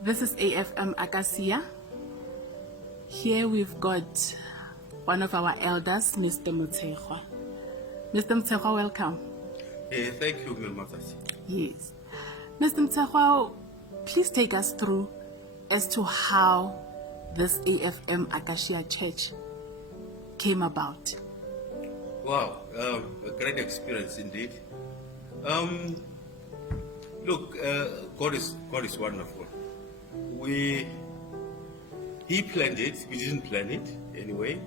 This is AFM AKASIA. Here we've got one of our elders, Mr. Mutsekhwa. Mr. Mutsekhwa, welcome. Thank you, Milmatasi. Yes. Mr. Mutsekhwa, please take us through as to how this AFM AKASIA Church came about. Wow, a great experience indeed. Look, God is wonderful. He planned it. We didn't plan it anyway.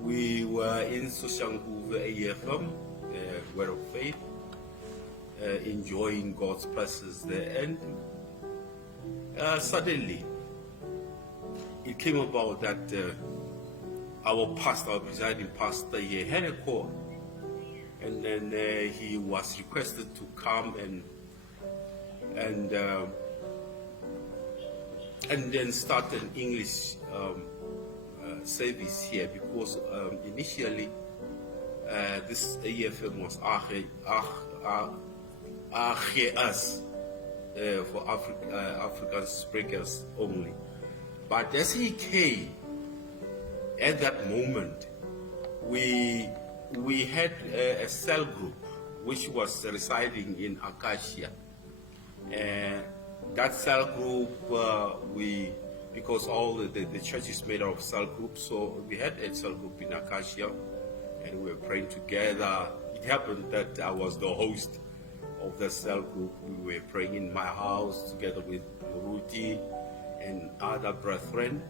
We were in Soshanguve AFM, Word of Faith, enjoying God's presence there, and suddenly it came about that our presiding pastor, he had a call, and then he was requested to come and then start an English service here, because initially this AFM was AGS for African speakers only. But as he came, at that moment, we had a cell group which was residing in Acacia. That cell group, because all the church is made of cell groups, so we had a cell group in Acacia, and we were praying together. It happened that I was the host of the cell group. We were praying in my house together with Ruti and other brethren.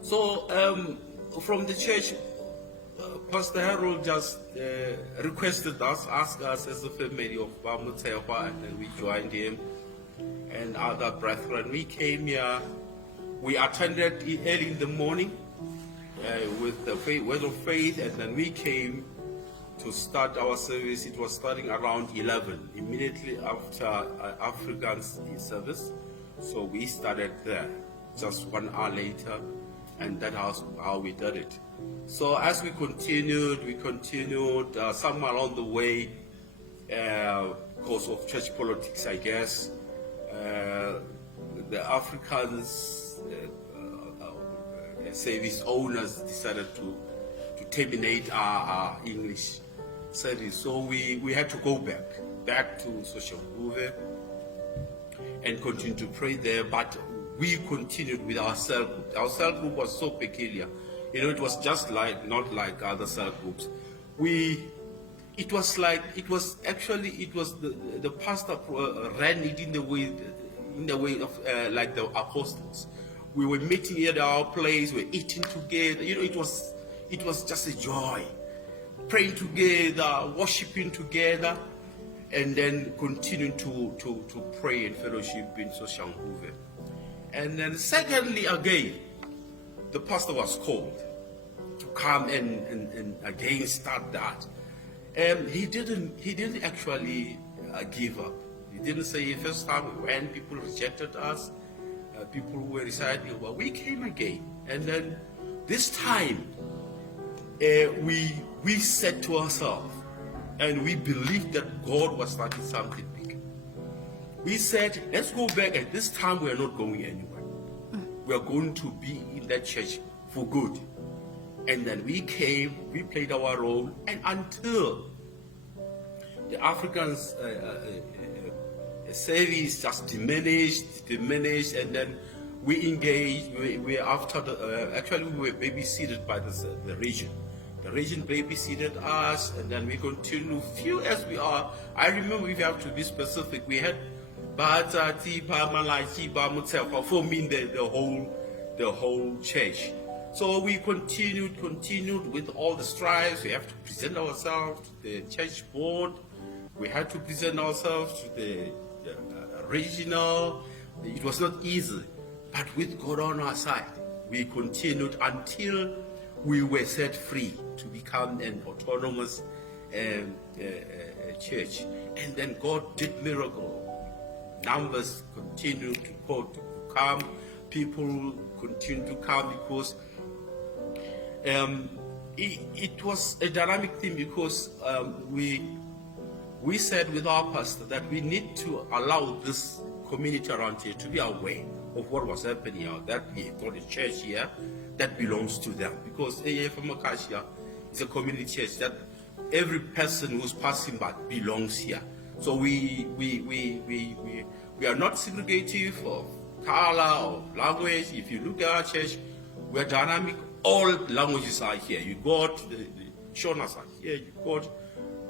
So from the church, Pastor Harold just requested us, asked us as a family of Mutsekhwa, and then we joined him and other brethren. We came here, we attended early in the morning with the Word of Faith, and then we came to start our service. It was starting around 11, immediately after African service. So we started there just 1 hour later, and that was how we did it. So as we continued, somewhere along the way, because of church politics, I guess, the Africans service owners decided to terminate our English service. So we had to go back to Soshanguve and continue to pray there, but we continued with our cell group. Our cell group was so peculiar. It was just not like other cell groups. It was the pastor ran it in the way of like the apostles. We were meeting at our place, we were eating together. It was just a joy. Praying together, worshiping together, and then continuing to pray and fellowship in Soshanguve. And then secondly, again, the pastor was called to come and again start that. And he didn't actually give up. He didn't say first time when people rejected us, people who were residing, well, we came again. And then this time, we said to ourselves, and we believed that God was starting something big. We said, let's go back, and this time we are not going anywhere. We are going to be in that church for good. And then we came, we played our role, and until the Africans service just diminished, and then we engaged. We after actually we were babysitted by the region. The region babysitted us, and then we continue. Few as we are, I remember, if you have to be specific, we had Bata, Tipa, Malaki, Mutsekhwa, forming the whole church. So we continued with all the strives. We have to present ourselves to the church board. We had to present ourselves to the regional. It was not easy, but with God on our side, we continued until we were set free to become an autonomous church. And then God did miracle. Numbers continued to come. People continued to come because it was a dynamic thing, because we we said with our pastor that we need to allow this community around here to be aware of what was happening out, that we got a church here that belongs to them, because AFM Acacia is a community church that every person who's passing by belongs here. So we are not segregative of color or language. If you look at our church, we are dynamic. All languages are here. You got the Shonas are here. You got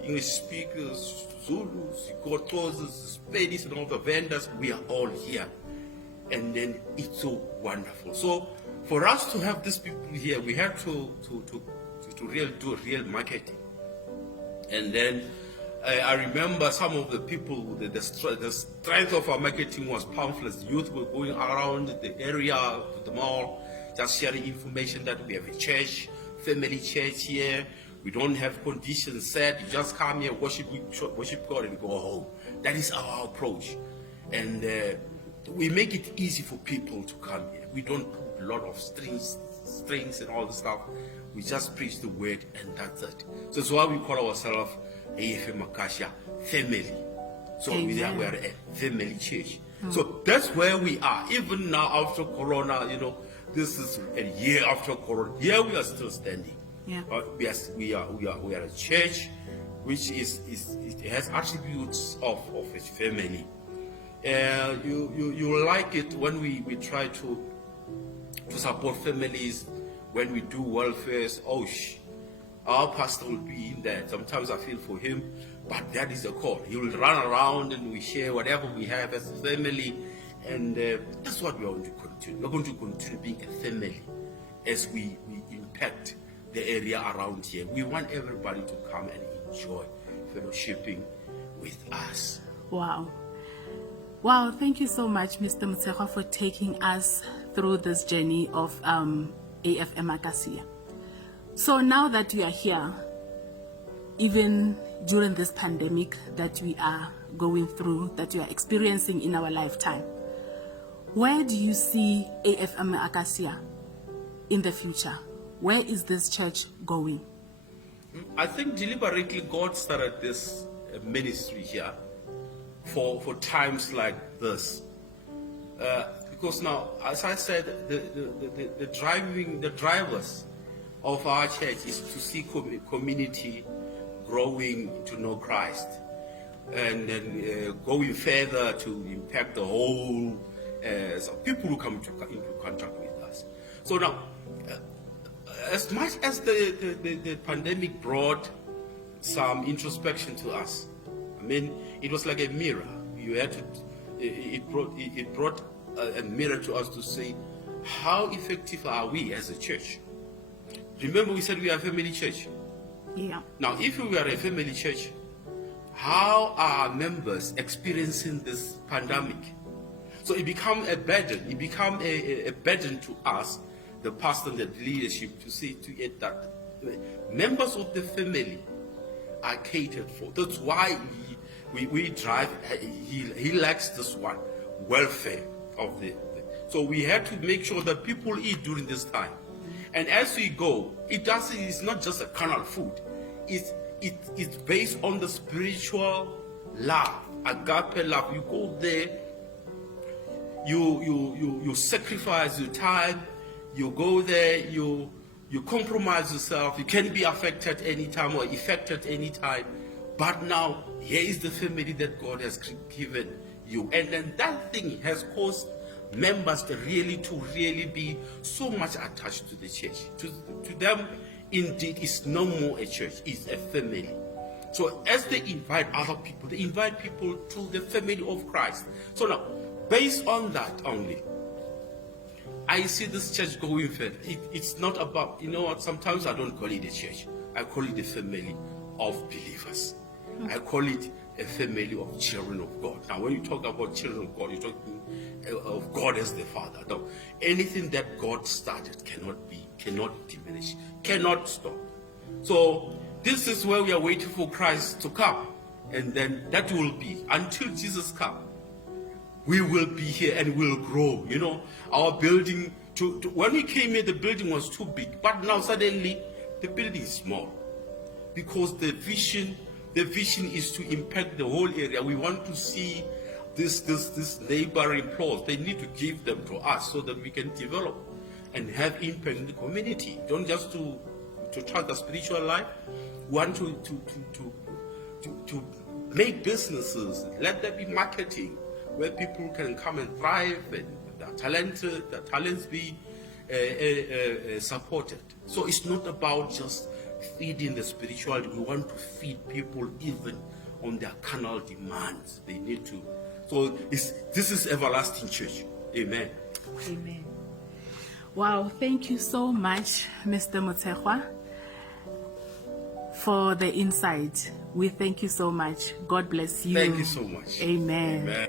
English speakers, Zulus, you got Xhosas, Spanish, and all the vendors. We are all here, and then it's so wonderful. So for us to have these people here, we have to do real marketing. And then I remember some of the people, the strength of our marketing was pamphlets. Youth were going around the area, to the mall, just sharing information that we have a church, family church here. We don't have conditions set. You just come here, worship God, and go home. That is our approach. And we make it easy for people to come here. We don't put a lot of strings and all the stuff. We just preach the word, and that's it. So that's why we call ourselves AFM Acasia Family. So we are a family church. So that's where we are. Even now after Corona, this is a year after Corona. Here we are still standing. Yeah. We are a church which it has attributes of a family. You like it when we try to support families, when we do welfare. Our pastor will be in there. Sometimes I feel for him, but that is a call. He will run around and we share whatever we have as a family, and that's what we are going to continue. We're going to continue being a family as we impact the area around here. We want everybody to come and enjoy fellowshipping with us. Wow, thank you so much, Mr. Motshekga, for taking us through this journey of AFM Acacia. So now that we are here, even during this pandemic that we are going through, that we are experiencing in our lifetime, where do you see AFM Acacia in the future? Where is this church going? I think deliberately God started this ministry here for times like this. Because now, as I said, the drivers of our church is to see community growing to know Christ, and then going further to impact the whole people who come into contact with us. So now, as much as the pandemic brought some introspection to us, it was like a mirror. It brought a mirror to us to say, how effective are we as a church? Remember, we said we are a family church. Yeah. Now, if we are a family church, how are our members experiencing this pandemic? So it become a burden. It become a burden to us, the pastor and the leadership, to see to it that members of the family are catered for. That's why we drive. He lacks this one, welfare of the. So we have to make sure that people eat during this time. And as we go, it's not just a carnal food. It's based on the spiritual love, agape love. You go there, you sacrifice your time, you go there, you compromise yourself. You can be affected anytime or affected anytime. But now, here is the family that God has given you. And then that thing has caused members to really be so much attached to the church. To them, indeed, it's no more a church, it's a family. So as they invite other people, they invite people to the family of Christ. So now, based on that only, I see this church going further. It's not about, sometimes I don't call it a church. I call it a family of believers. I call it a family of children of God. Now, when you talk about children of God, you're talking of God as the Father. Now, anything that God started cannot diminish, cannot stop. So this is where we are waiting for Christ to come. And then that will be, until Jesus comes, we will be here and we'll grow. Our building, when we came here, the building was too big. But now suddenly, the building is small. Because the vision the vision is to impact the whole area. We want to see this neighboring plots. They need to give them to us so that we can develop and have impact in the community. Don't just to try the spiritual life. We want to make businesses. Let there be marketing where people can come and thrive and the talents be supported. So it's not about just feeding the spirituality. We want to feed people even on their carnal demands. They need to. So this is everlasting church. Amen. Amen. Wow, thank you so much, Mr. Motsekwa, for the insight. We thank you so much. God bless you. Thank you so much. Amen. Amen.